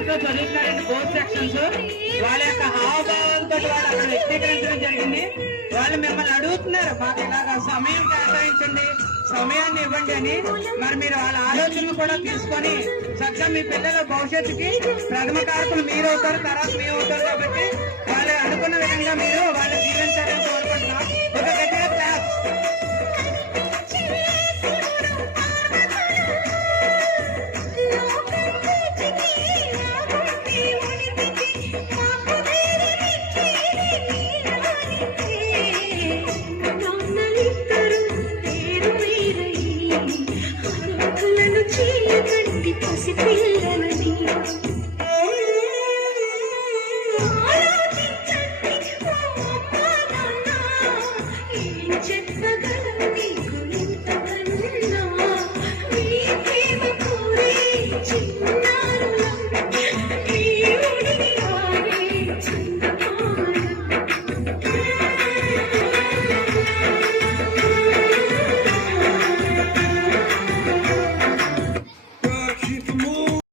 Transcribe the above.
చదువుతున్నారండి both sections. వాళ్ళ యొక్క హావభావాలతో వాళ్ళు అక్కడ వ్యక్తీకరించడం జరిగింది. వాళ్ళు మిమ్మల్ని అడుగుతున్నారు, మాకు ఇలాగా సమయం కేటాయించండి, సమయాన్ని ఇవ్వండి అని. మరి మీరు వాళ్ళ ఆలోచనలు కూడా తీసుకొని చక్కగా మీ పిల్లల భవిష్యత్తుకి ప్రథమ కారకులు మీరు అవుతారు, తర్వాత మీరు అవుతారు. కాబట్టి వాళ్ళు అనుకున్న విధంగా మీరు వాళ్ళు జీవించాలని కోరుకుంటున్నాం. ఒక గట్టిగా క్లాస్. చెప్పగలను